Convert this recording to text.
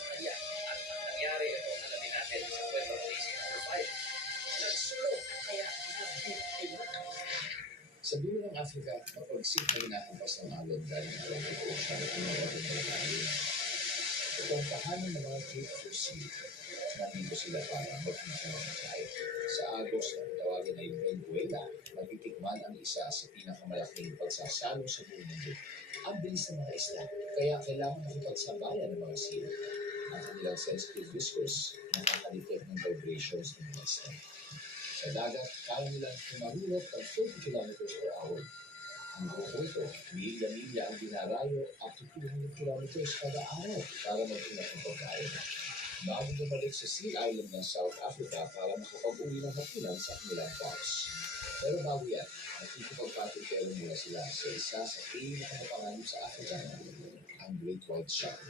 sa kanya. At ang nangyari, ito, alamin natin sa kwento ng Easy Number 5. Nagsulong, kaya nabiktima. Sa dulo ng Africa, mapagsik na hinahampas ng alon galing ang Atlantic Ocean at mga Mediterranean. Ito ang tahanan ng mga Cape Fossil. Nandito sila para magpapakain. Sa Agos, ang tawagin ay Venezuela, matitikman ang isa sa pinakamalaking pagsasalo sa buong mundo. Ang bilis ng mga isla, kaya kailangan makipagsabayan ng mga sila. Ang kanilang sensitive whiskers, nakakalitect ng vibrations ng mga isla. Sa dagat, kaya nilang tumarulot ng 40 kilometers per hour. Ang grupo ito, milya-milya ang dinarayo up to 200 kilometers kada araw para mag-ingat ng pagkain. Bago bumalik sa Sea Island ng South Africa para makapag-uwi ng hapunan sa kanilang farms. Pero bago yan, nakikipagpatintero mula sila sa isa sa pinakamapanganib sa Africa, ang Great White Shark.